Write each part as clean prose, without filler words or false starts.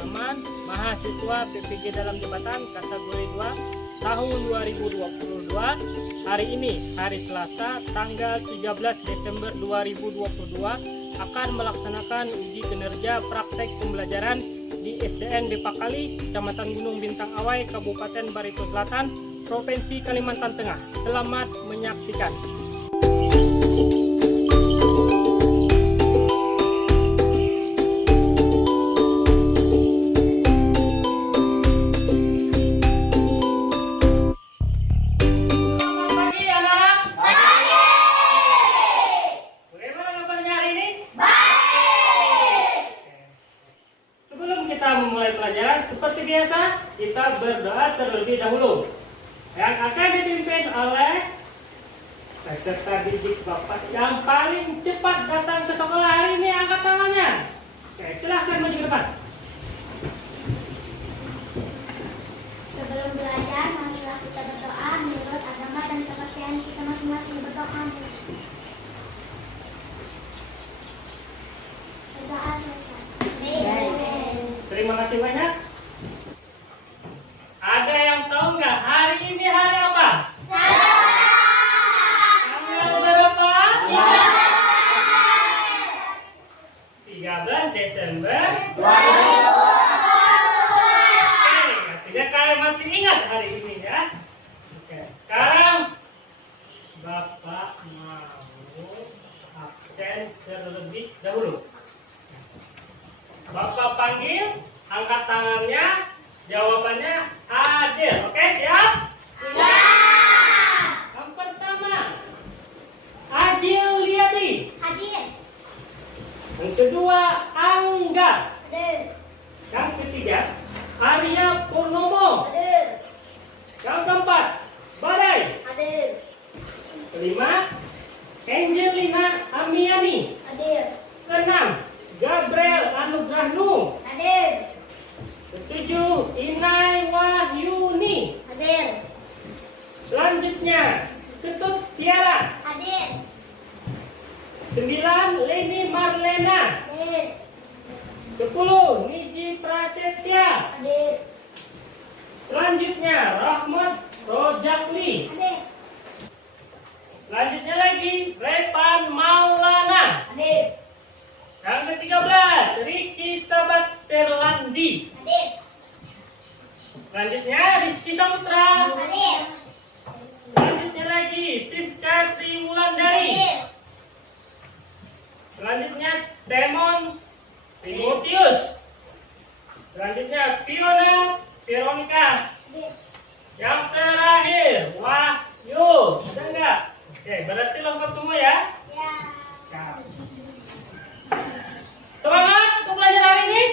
Rahman, mahasiswa PPG dalam jabatan kategori 2 tahun 2022. Hari ini, hari Selasa, tanggal 13 Desember 2022, akan melaksanakan uji kinerja praktek pembelajaran di SDN Depakali, Kecamatan Gunung Bintang Awai, Kabupaten Barito Selatan, Provinsi Kalimantan Tengah. Selamat menyaksikan. Memulai pelajaran seperti biasa, kita berdoa terlebih dahulu yang akan dipimpin oleh peserta didik Bapak yang paling cepat datang ke sekolah hari ini. Angkat tangannya. Oke, silahkan maju ke depan. Sebelum belajar, marilah kita berdoa menurut agama dan kepercayaan kita masing-masing. Berdoa. Berdoa selesai. Terima kasih banyak. Ada yang tahu nggak hari ini hari apa? Tanggal berapa? 13 Desember 2022. Oke, artinya kalian masih ingat hari ini ya. Oke, sekarang Bapak mau absen terlebih dahulu. Bapak panggil, angkat tangannya, jawabannya adil. Oke, siap? Siap. Yang pertama, Adil Liadi. Hadir. Yang kedua, Angga. Hadir. Yang ketiga, Arya Purnomo. Hadir. Yang keempat, Badai. Hadir. Kelima, Angelina Amiani. Hadir. Keenam, Gabriel Anugrahnu. Hadir. Ketujuh, Inai Wahyuni. Hadir. Selanjutnya, Ketut Tiara. Hadir. 9, Leni Marlena. Hadir. 10, Niji Prasetya. Hadir. Selanjutnya, Rahmat Rojakli. Hadir. Selanjutnya lagi, Repan Maulana. Hadir. Yang ke-13, Riki Sabat Terlandi. Hadir. Selanjutnya, Rizky Samutra. Hadir. Selanjutnya lagi, Siska Sri Wulandari. Hadir. Selanjutnya, Demon Timotius. Selanjutnya, Fiona Veronica. Hadir. Yang terakhir, Wahyu. Ada enggak? Oke, berarti lengkap semua ya. Ya. Nah. Semangat untuk belajar hari ini?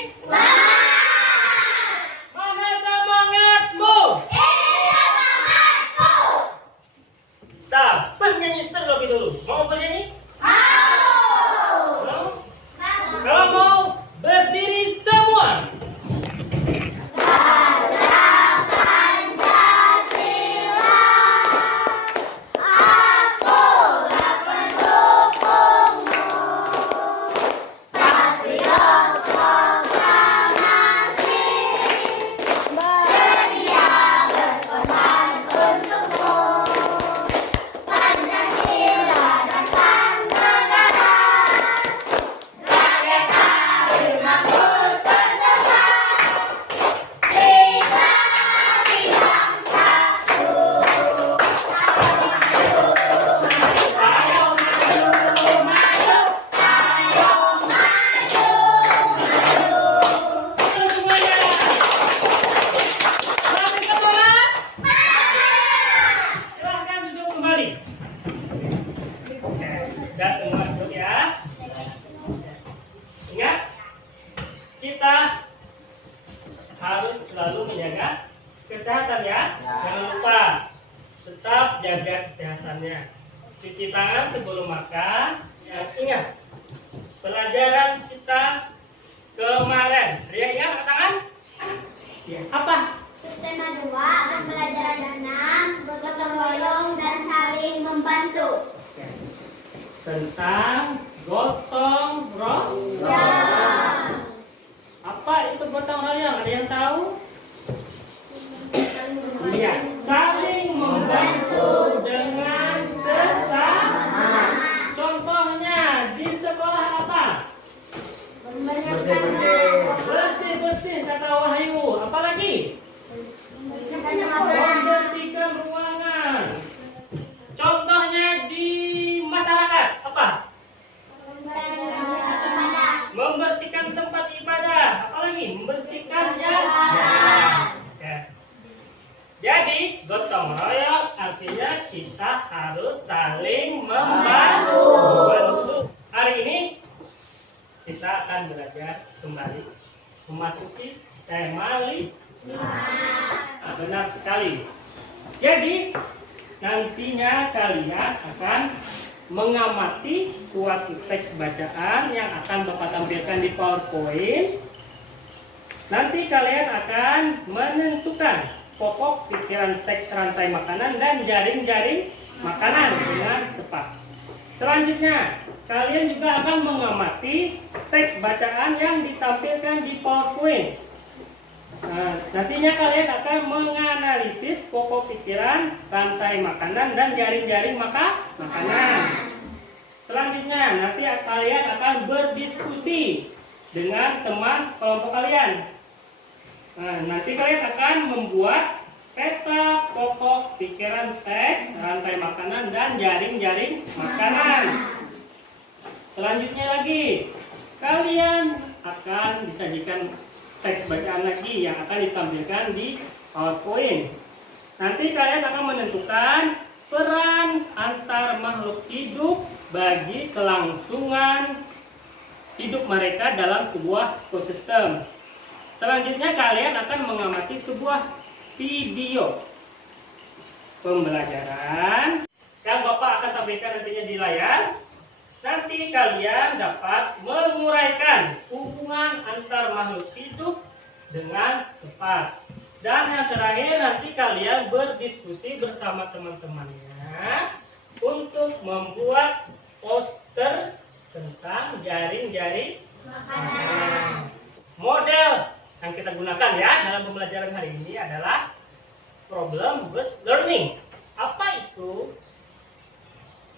Mana semangatmu? Kita bernyanyi terlebih dulu. Mau bernyanyi? Mau? Kalau mau, berdiri semua. Kita harus selalu menjaga kesehatan ya. Jangan lupa tetap jaga kesehatannya. Cuci tangan sebelum makan. Yang ingat, pelajaran kita kemarin. Ria ingat angkat tangan? Ya. Apa? Subtema 2, pembelajaran 6, bergotong royong dan saling membantu. Tentang gotong royong. Ya. Apa itu gotong royong? Ada yang tahu? Iya, saling membantu dengan sesama. Contohnya di sekolah apa? Bersih-bersih kata Wahyu. Apalagi? Membersihkan ruangan. Contohnya di masyarakat apa? Membersihkan tempat ibadah. Apalagi? Membersihkan jalan. Ya. Jadi gotong royong artinya kita harus saling membantu. Hari ini kita akan belajar kembali memasuki tema 5. Benar sekali. Jadi nantinya kalian akan mengamati suatu teks bacaan yang akan Bapak tampilkan di PowerPoint. Nanti kalian akan menentukan pokok pikiran teks rantai makanan dan jaring-jaring makanan dengan tepat. Selanjutnya, kalian juga akan mengamati teks bacaan yang ditampilkan di PowerPoint. Nantinya kalian akan menganalisis pokok pikiran rantai makanan dan jaring-jaring makanan. Selanjutnya, nanti kalian akan berdiskusi dengan teman sekelompok kalian. Nanti kalian akan membuat peta pokok pikiran teks rantai makanan dan jaring-jaring makanan. Selanjutnya lagi, kalian akan disajikan teks bacaan lagi yang akan ditampilkan di PowerPoint. Nanti kalian akan menentukan peran antar makhluk hidup bagi kelangsungan hidup mereka dalam sebuah ekosistem. Selanjutnya kalian akan mengamati sebuah video pembelajaran yang Bapak akan tampilkan nantinya di layar. Nanti kalian dapat menguraikan hubungan antar makhluk hidup dengan tepat. Dan yang terakhir nanti kalian berdiskusi bersama teman-temannya untuk membuat poster tentang jaring-jaring makanan. Model yang kita gunakan ya dalam pembelajaran hari ini adalah problem based learning. Apa itu?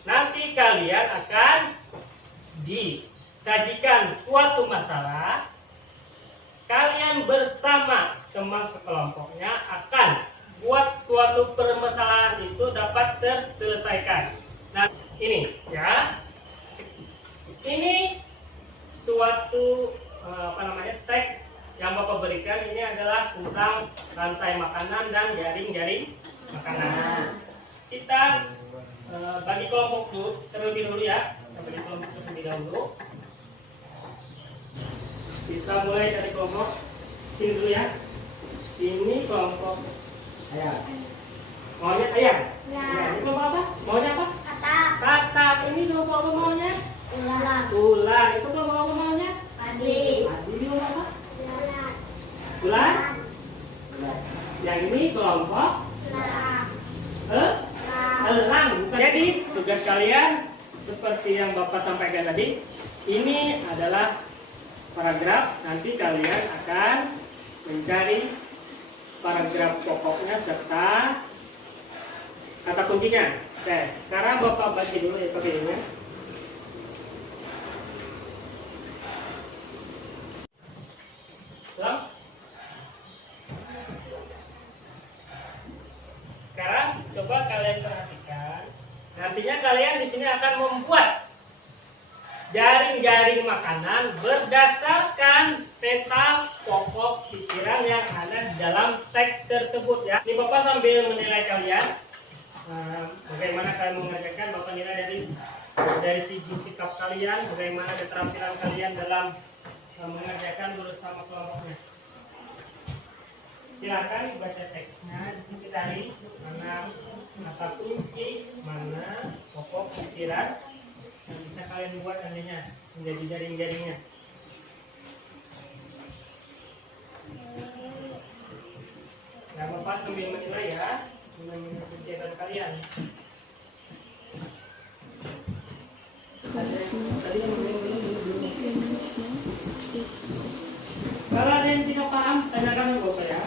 Nanti kalian akan disajikan suatu masalah. Kalian bersama teman sekelompoknya akan buat suatu permasalahan itu dapat terselesaikan. Nah, ini ya. Ini suatu teks yang Bapak berikan ini adalah tentang rantai makanan dan jaring-jaring makanan. Kita bagi kelompok terlebih dulu ya. Kita bagi kelompok terlebih dahulu. Kita mulai dari kelompok sini dulu ya. Ini kelompok ayam. Maunya ayam? Ya. Ini kelompok apa? Maunya apa? Katak. Katak. Ini kelompok apa maunya? Ular. Ular. Itu kelompok apa maunya? Padi. Padi ini apa? Ular. Ular? Yang ini kelompok? Elang. Jadi tugas kalian seperti yang Bapak sampaikan tadi, ini adalah paragraf. Nanti kalian akan mencari paragraf pokoknya serta kata kuncinya. Oke, sekarang Bapak baca dulu ya videonya. Sekarang coba kalian perhatikan. Nantinya kalian di sini akan membuat jaring-jaring makanan berdasarkan peta pokok pikiran yang ada di dalam teks tersebut ya. Ini Bapak sambil menilai kalian. Bagaimana kalian mengerjakan, Bapak nilai dari segi sikap kalian, bagaimana keterampilan kalian dalam mengerjakan bersama kelompoknya. Silakan baca teksnya, dicari mana kata kunci, mana pokok pikiran yang bisa kalian buat nantinya menjadi jaring-jaringnya. Nah, Bapak sambil menilai ya, menilai kegiatan kalian. Kalau ada yang Tanyakan dulu Bapak ya.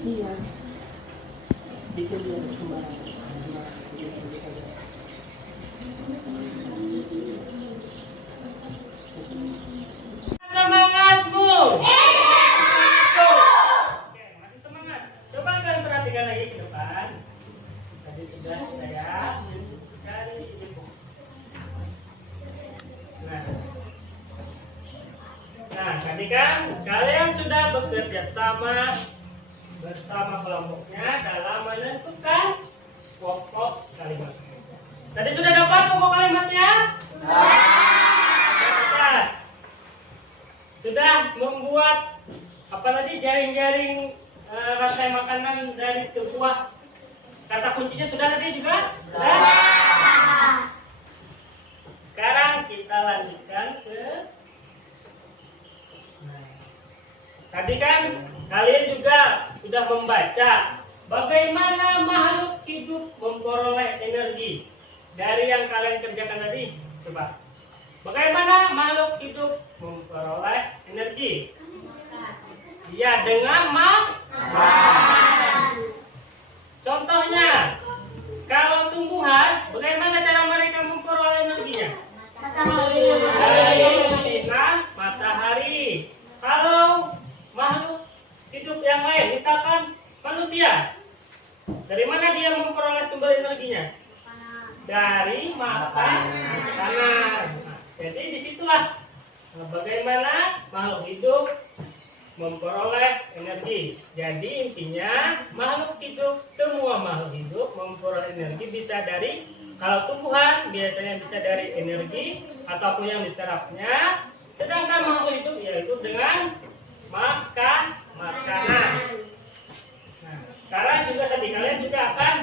Iya. Bikin dia sembarang. Semangatmu. Oke, masih semangat. Coba kalian perhatikan lagi ke depan. Tadi sudah saya cari ibu. Nah, tadi kan kalian sudah bekerja sama bersama kelompoknya dalam menentukan pokok kalimat. Tadi sudah dapat pokok kalimatnya? Dapat. Sudah membuat apa tadi jaring-jaring rantai makanan dari sebuah kata kuncinya sudah tadi juga? Sudah. Sekarang kita lanjutkan ke tadi kan kalian juga sudah membaca bagaimana makhluk hidup memperoleh energi dari yang kalian kerjakan tadi. Coba, bagaimana makhluk hidup memperoleh energi? Ya, dengan makan. Contohnya, kalau tumbuhan, bagaimana cara mereka memperoleh energinya? Dari sinar matahari. Kalau makhluk hidup yang lain, misalkan manusia, dari mana dia memperoleh sumber energinya? Dari makan makanan. Jadi disitulah bagaimana makhluk hidup memperoleh energi. Jadi intinya makhluk hidup, semua makhluk hidup memperoleh energi bisa dari, kalau tumbuhan biasanya bisa dari energi ataupun yang diserapnya. Sedangkan makhluk hidup yaitu dengan makan makanan. Nah, sekarang juga tadi kalian juga akan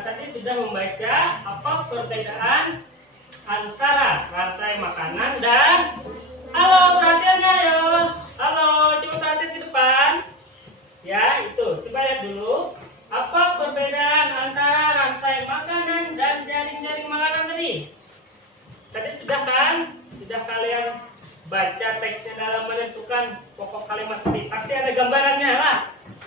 tadi sudah membaca apa perbedaan antara rantai makanan dan halo perhatiannya ya. Halo, coba perhatian ke depan. Ya, itu. Coba lihat dulu. Apa perbedaan antara rantai makanan dan jaring-jaring makanan tadi? Tadi sudah kan? Sudah kalian baca teksnya dalam menentukan pokok kalimat tadi. Pasti ada gambarannya lah.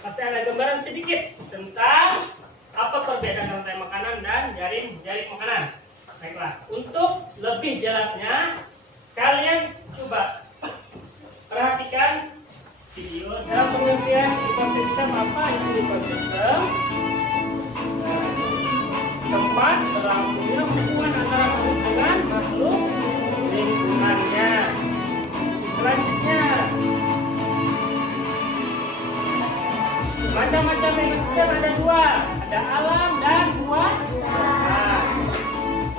Pasti ada gambaran sedikit tentang apa perbedaan rantai makanan dan jaring makanan. Baiklah, untuk lebih jelasnya kalian coba perhatikan video dalam pengertian ekosistem. Apa itu ekosistem? Tempat berlangsungnya hubungan antara makhluk dengan makhluk lingkungannya. Selanjutnya, macam-macam ekosistem ada dua, ada alam dan buah.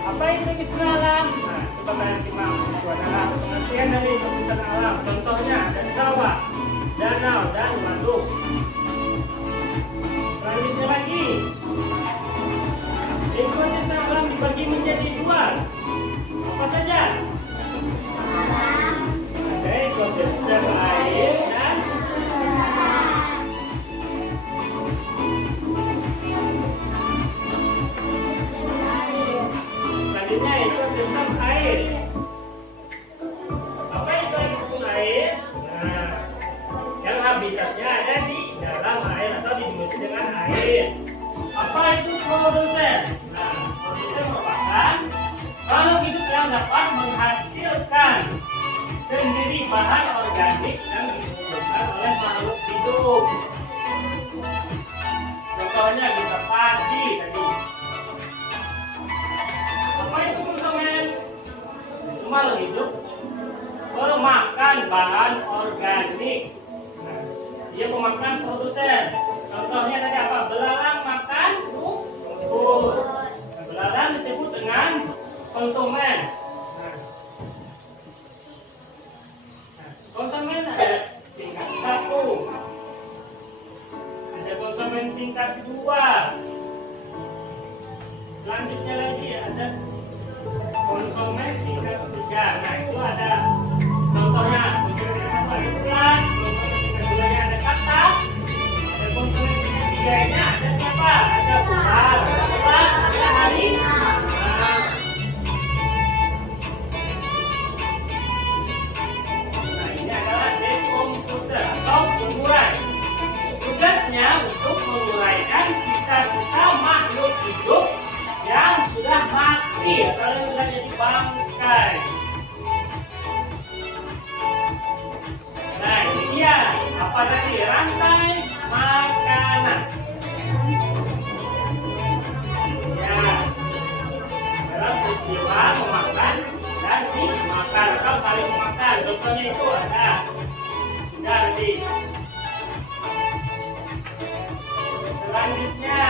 Apa itu ekosistem alam? Nah, coba kalian simak. Itu adalah pengertian dari ekosistem alam. Contohnya ada sawah, danau, dan waduk. Selanjutnya lagi, ekosistem alam dibagi menjadi dua. Apa saja? Ada ekosistem air dan selanjutnya itu sistem air. Apa itu sistem air? Nah, yang habitatnya ada di dalam air atau dimensi dengan air. Apa itu produsen? Nah, produsen merupakan makhluk hidup yang dapat menghasilkan sendiri bahan organik yang dibutuhkan oleh makhluk hidup. Contohnya kita padi tadi. Apa itu konsumen? Itu makhluk hidup memakan bahan organik. Nah, dia memakan produsen. Contohnya tadi apa? Belalang makan rumput. Nah, belalang disebut dengan konsumen. Konsumen ada tingkat 1, ada konsumen tingkat 2, selanjutnya lagi ada konsumen tingkat 3. Nah itu ada contohnya, konsumen tingkat 1 ada ulat, konsumen tingkat 2 nya ada katak, ada konsumen tingkat 3 nya ada siapa? Ada ular, ada harimau. Tugasnya untuk menguraikan sisa-sisa makhluk hidup yang sudah mati atau yang sudah jadi bangkai. Nah ini dia, apa tadi? Rantai makanan. Ya, dalam peristiwa memakan dan dimakan atau saling memakan. Contohnya itu ada tadi. Selanjutnya,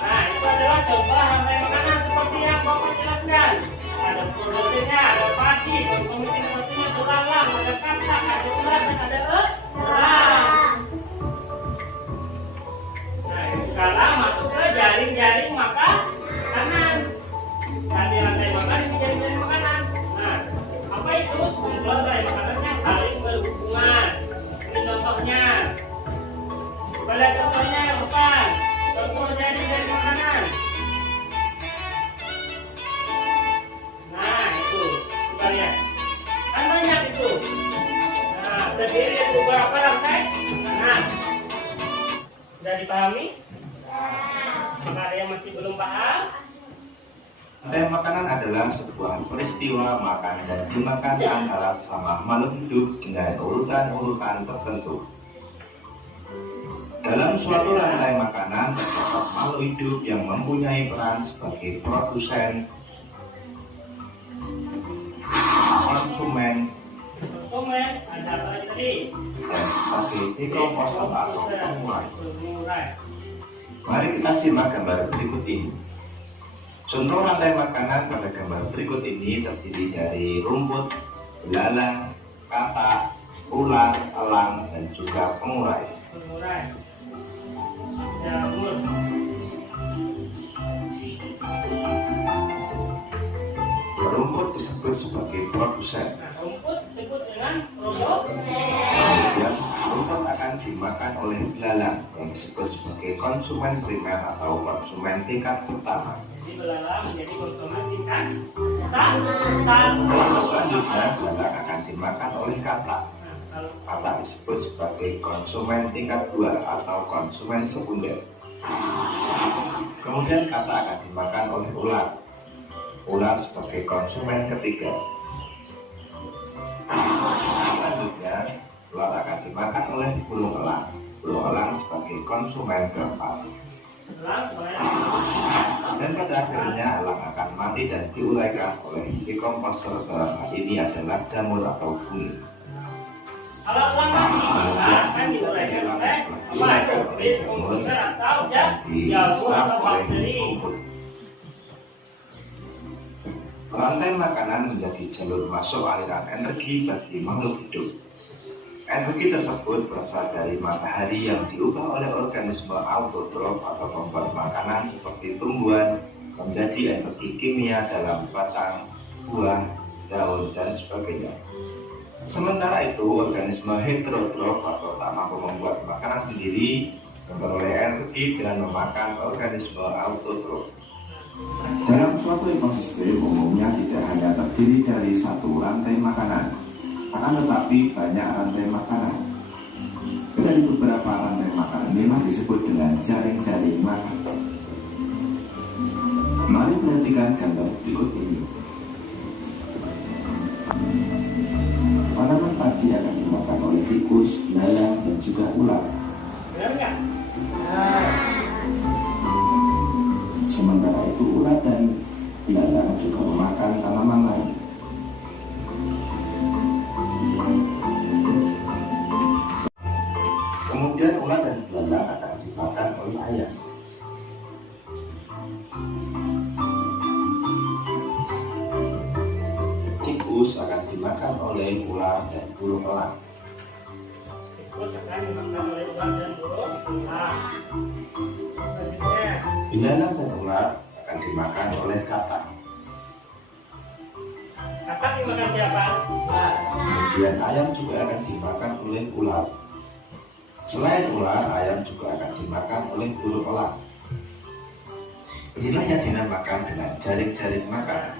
nah itu adalah contoh rantai makanan seperti yang Bapak jelaskan. Ada produsennya, ada padi, konsumen satunya belalang, ada katak, ada ular, dan ada elang. Nah sekarang masuk ke jaring-jaring makanan. Tadi rantai makanan, ini jaring-jaring makanan. Nah apa itu? Sebuah rantai makanan yang saling berhubungan. Ini contohnya. Pada contohnya bukan contoh dari makanan. Nah itu kita lihat kan banyak itu. Nah terdiri dari beberapa rantai makanan. Sudah dipahami? Maka ada yang masih belum paham? Rantai makanan adalah sebuah peristiwa makan dan dimakan antara sama makhluk hidup dengan urutan-urutan tertentu. Dalam suatu rantai makanan terdapat makhluk hidup yang mempunyai peran sebagai produsen, konsumen, ada apa tadi? dan sebagai dekomposer atau pengurai. Mari kita simak gambar berikut ini. Contoh rantai makanan pada gambar berikut ini terdiri dari rumput, belalang, katak, ular, elang, dan juga pengurai. Jamur. Rumput disebut sebagai produsen. Nah, rumput disebut dengan produsen. Kemudian rumput akan dimakan oleh belalang yang disebut sebagai konsumen primer atau konsumen tingkat pertama. Jadi belalang menjadi konsumen tingkat 1. Selanjutnya belalang akan dimakan oleh katak. Katak disebut sebagai konsumen tingkat 2 atau konsumen sekunder. Kemudian katak akan dimakan oleh ular. Ular sebagai konsumen ketiga. Selanjutnya ular akan dimakan oleh burung elang. Burung elang sebagai konsumen keempat. Dan pada akhirnya elang akan mati dan diuraikan oleh dekomposer. Dalam hal ini adalah jamur atau fungi. Kalau elang mati, akan diuraikan oleh jamur atau diserap oleh kumpul. Rantai makanan menjadi jalur masuk aliran energi bagi makhluk hidup. Energi tersebut berasal dari matahari yang diubah oleh organisme autotrof atau pembuat makanan seperti tumbuhan menjadi energi kimia dalam batang, buah, daun, dan sebagainya. Sementara itu, organisme heterotrof atau tak mampu membuat makanan sendiri memperoleh energi dengan memakan organisme autotrof. Dalam suatu Suatu ekosistem umumnya tidak hanya terdiri dari satu rantai makanan, akan tetapi banyak rantai makanan. Dari beberapa rantai makanan memang disebut dengan jaring-jaring makan. Mari perhatikan gambar berikut ini. Tanaman padi akan dimakan oleh tikus, belalang, dan juga ular. Benar nggak? Sementara itu ular dan belalang juga memakan tanaman lain. Kemudian ular dan belalang akan dimakan oleh ayam. Tikus akan dimakan oleh ular dan burung elang. Tikus akan dimakan oleh ular dan burung elang. Selanjutnya, Belalang dan ular akan dimakan oleh katak. katak dimakan siapa? Ular. Kemudian ayam juga akan dimakan oleh ular. Selain ular, ayam juga akan dimakan oleh burung elang. Inilah yang dinamakan dengan jaring-jaring makanan.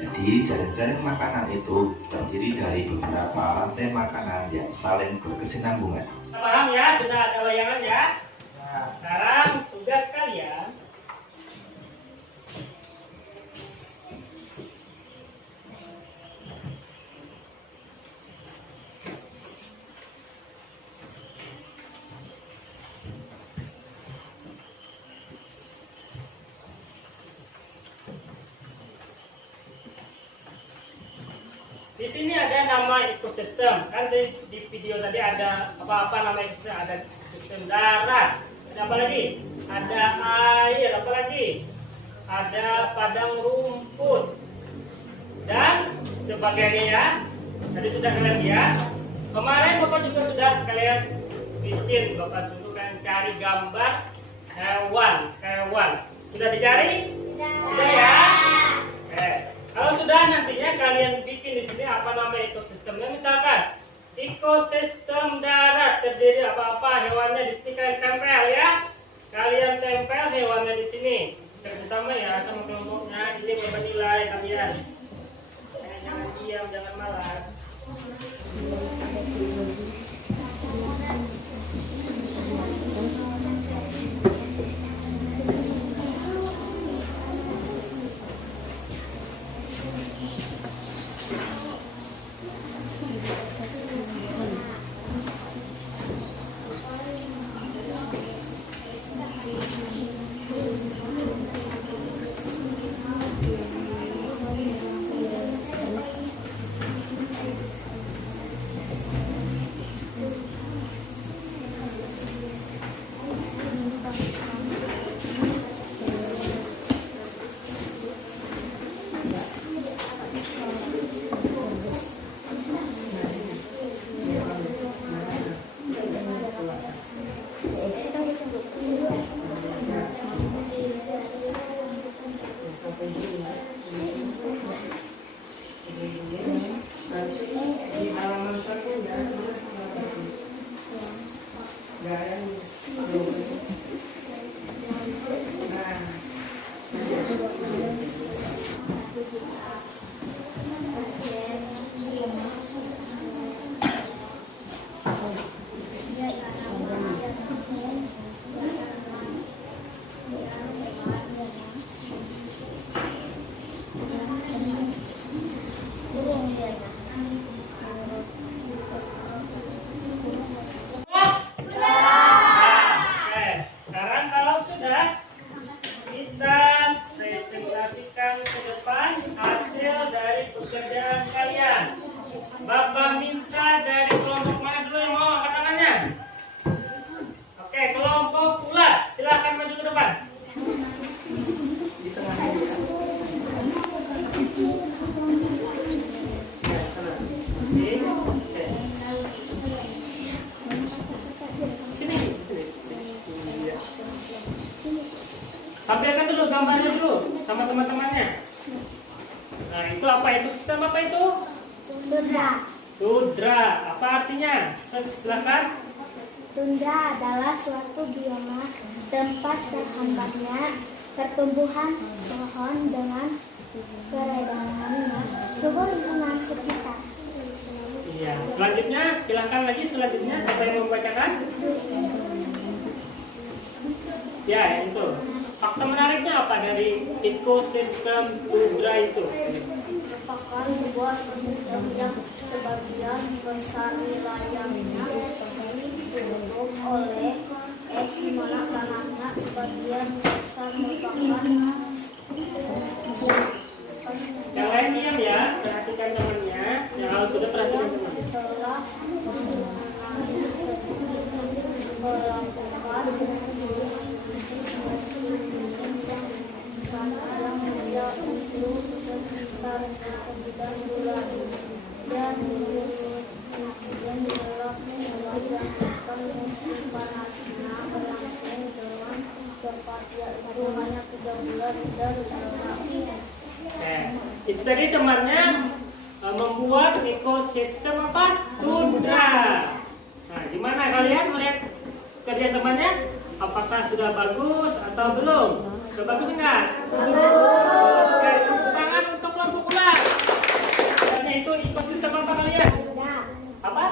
Jadi jaring-jaring makanan itu terdiri dari beberapa rantai makanan yang saling berkesinambungan. Paham ya? Sudah ada bayangan ya? Nah, sekarang tugas kalian di sini ada nama ekosistem. Kan di video tadi ada apa-apa nama ekosistem, ada ekosistem darat. Ada apa lagi? Ada air, apa lagi? Ada padang rumput dan sebagainya ya. Tadi sudah kalian lihat. Kemarin Bapak juga sudah kalian bikin, Bapak suruh kalian cari gambar hewan. Sudah dicari? Sudah ya? Kalau sudah, nantinya kalian bikin di sini apa nama ekosistemnya. Misalkan ekosistem darat terdiri apa-apa hewannya di sini kalian tempel ya. Kalian tempel hewannya di sini. Kerjasama ya sama kelompoknya. Ini menilai kalian. Jangan diam, jangan malas. Bapak minta dari kelompok mana dulu yang mau angkat tangannya? Oke, kelompok ular, silakan maju ke depan. Tampilkan dulu gambarnya dulu sama teman-temannya. Nah, itu apa itu? Sistem apa itu? Tundra. Apa artinya? Silakan. Tundra adalah suatu bioma tempat terhambatnya pertumbuhan pohon dengan keredaannya, subur lingkungan sekitar. Iya. Selanjutnya, silakan lagi selanjutnya siapa yang membacakan? Ya, yang itu. Fakta menariknya apa dari ekosistem tundra itu? Merupakan sebuah ekosistem yang sebagian besar wilayahnya ditutup oleh es, di mana tanahnya sebagian besar merupakan Yang lain diam ya, perhatikan temannya. Yang harus sudah perhatikan temannya. telah Itu tadi temannya membuat ekosistem apa? Tundra. Nah, gimana kalian melihat kerja temannya? Apakah sudah bagus atau belum? Sudah bagus enggak? Oke, tepuk tangan untuk kelompok ular. Karena itu ekosistem apa kalian? Apa?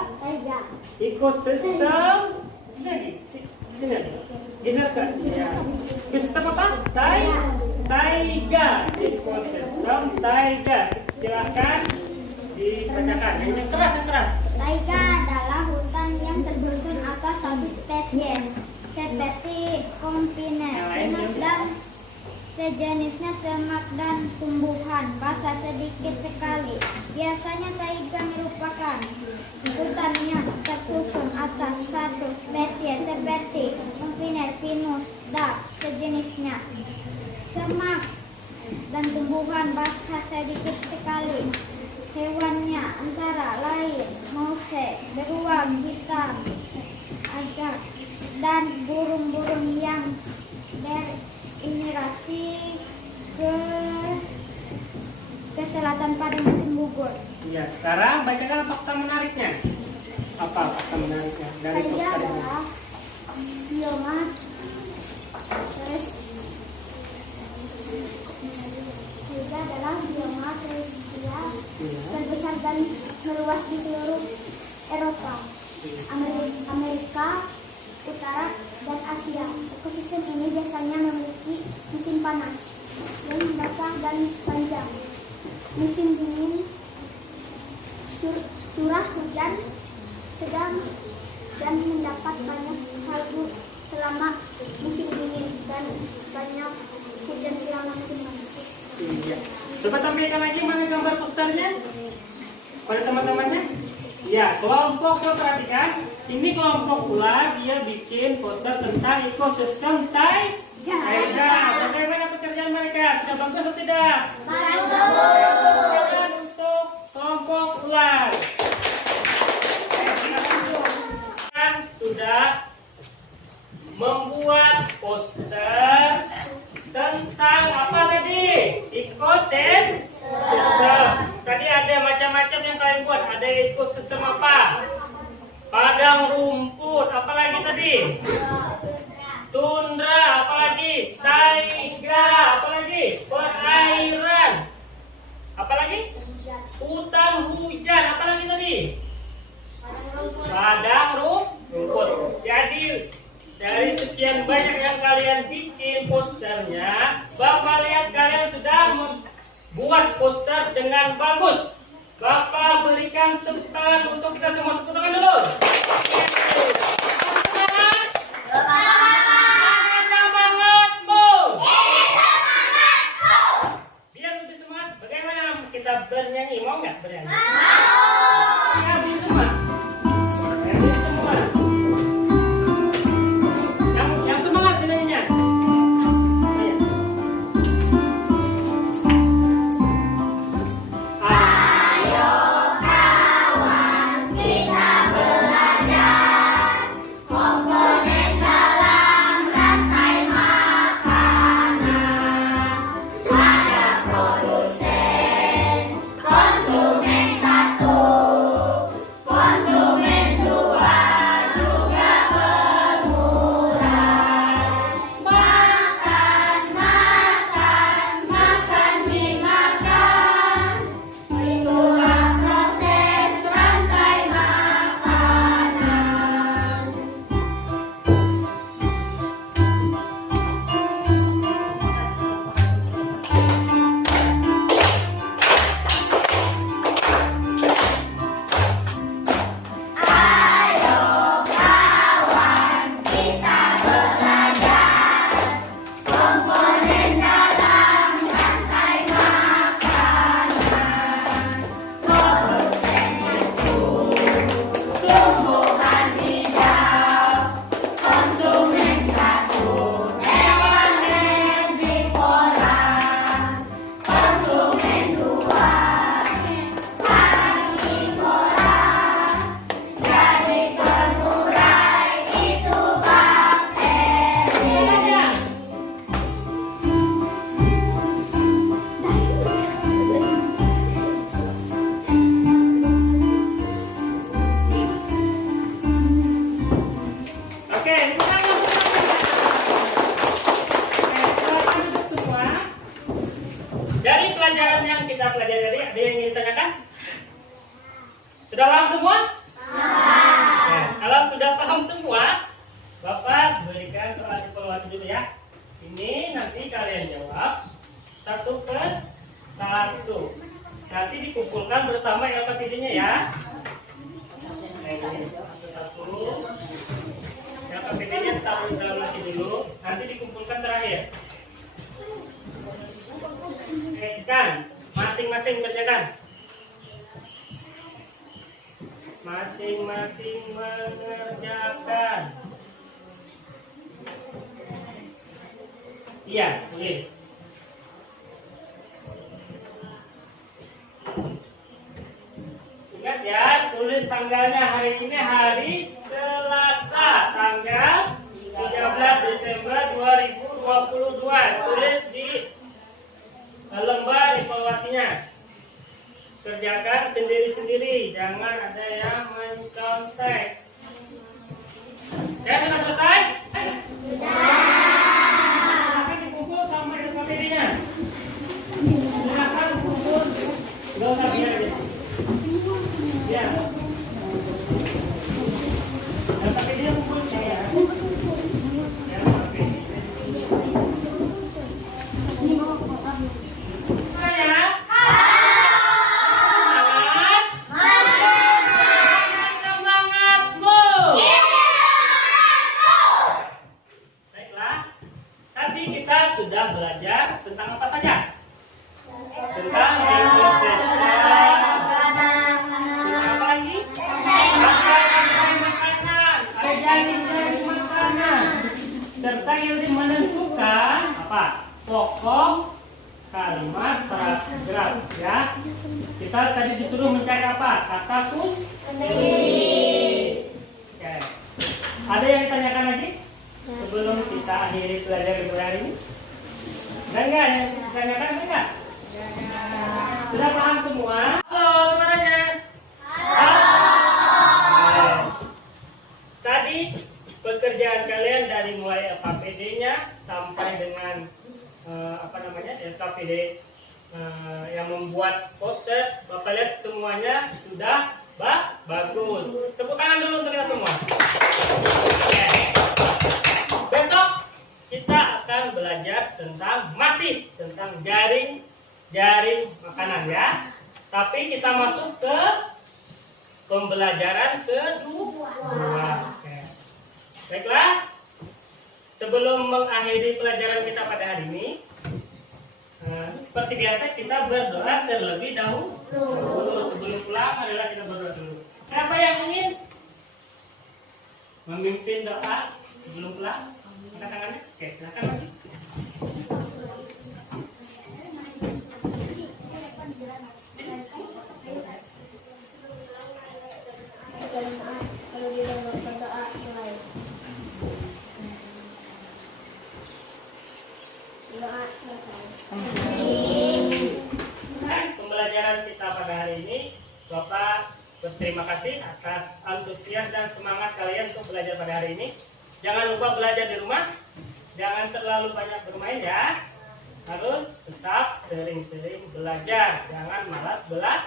Ekosistem. Sini. Geserkan. Ya. Ekosistem apa? Taiga. Ekosistem taiga. Silakan dibacakan. Yang keras. Taiga adalah hutan yang tersusun atas satu spesies seperti konfiner, pinus, dan sejenisnya semak dan tumbuhan basah sedikit sekali. Biasanya taiga merupakan hutan yang tersusun atas satu spesies seperti konfiner, pinus, dan sejenisnya semak dan tumbuhan basah sedikit sekali. Hewannya antara lain mouse, beruang hitam, ajak, dan burung-burung yang berimigrasi ke selatan pada musim gugur. Iya, sekarang bacakan fakta menariknya. Apa fakta menariknya dari Taiga poster ini? adalah bioma terrestrial terbesar dan meluas di seluruh Eropa, Amerika Utara, dan Asia. Ekosistem ini biasanya memiliki musim panas yang basah dan panjang, musim dingin, curah hujan sedang, dan mendapat banyak salju selama musim dingin dan banyak hujan selama musim panas. Iya. Coba tampilkan lagi mana gambar posternya pada teman-temannya. Ya, kelompok coba perhatikan. Ini kelompok ular, dia bikin poster tentang ekosistem taiga. Bagaimana pekerjaan mereka? Sudah bagus atau tidak? Bagus. Untuk kelompok ular. Kan sudah membuat poster tentang apa tadi? Ekosistem. Tadi ada macam-macam yang kalian buat. Ada ekosistem apa? Padang rumput. Apalagi tadi? Tundra. Apalagi? Taiga. Apalagi? Perairan. Apalagi? Hutan hujan. Apalagi tadi? Padang rumput. Jadi dari sekian banyak yang kalian bikin posternya, Bapak lihat kalian sudah membuat poster dengan bagus. Bapak berikan tepuk tangan untuk kita semua. Tepuk tangan dulu. Semangatmu. Biar lebih semangat. Bagaimana kita bernyanyi? Mau nggak bernyanyi? Ya, biar semangat. Yang semangat nyanyinya. pelajaran yang kita pelajari tadi? Ada yang ingin ditanyakan? Sudah paham semua? Nah, kalau sudah paham semua, Bapak berikan soal evaluasi dulu ya. Ini nanti kalian jawab satu per satu. Nanti dikumpulkan bersama LKPD-nya ya. Satu. LKPD-nya taruh dalam nasi dulu. Nanti dikumpulkan terakhir. Kan, masing-masing kerjakan. Masing-masing mengerjakan. Iya, boleh. Ingat ya, tulis tanggalnya hari ini hari Selasa, tanggal 13 Desember 2022. Tulis di lembar evaluasinya. Kerjakan sendiri-sendiri, jangan ada yang mencontek. Ya, sudah selesai? Silakan dikumpul sama LKPD-nya. Silakan kumpul. Gak usah biar aja. Ya. LKPD-nya kumpul saya. Sudah belajar tentang apa saja? Tentang tentang apa lagi? Makanan, ajaran makanan, serta yang menentukan apa? Pokok kalimat paragraf ya. Kita tadi disuruh mencari apa? Kata kunci. Oke. Ada yang ditanyakan lagi? Sebelum kita akhiri pelajaran hari ini? Ada enggak yang ditanyakan enggak? Sudah paham semua? Halo suaranya. Halo. Tadi pekerjaan kalian dari mulai LKPD-nya sampai dengan LKPD yang membuat poster, Bapak lihat semuanya sudah bagus. Tepuk tangan dulu untuk kita semua. Oke. Besok kita akan belajar tentang jaring makanan ya. Tapi kita masuk ke pembelajaran kedua. Oke. Baiklah. Sebelum mengakhiri pelajaran kita pada hari ini, seperti biasa kita berdoa terlebih dahulu. Sebelum pulang adalah kita berdoa dulu. Siapa yang ingin memimpin doa sebelum pulang? Angkat tangannya. Oke, silakan Mas. Kalau dia berdoa mulai. Doa selesai. Pembelajaran kita pada hari ini, Bapak berterima kasih atas antusias dan semangat kalian untuk belajar pada hari ini. Jangan lupa belajar di rumah, jangan terlalu banyak bermain ya. Harus tetap sering-sering belajar, jangan malas belajar.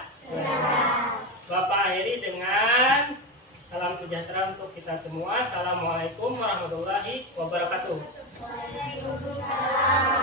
Bapak akhiri dengan salam sejahtera untuk kita semua. Assalamualaikum warahmatullahi wabarakatuh. Waalaikumsalam.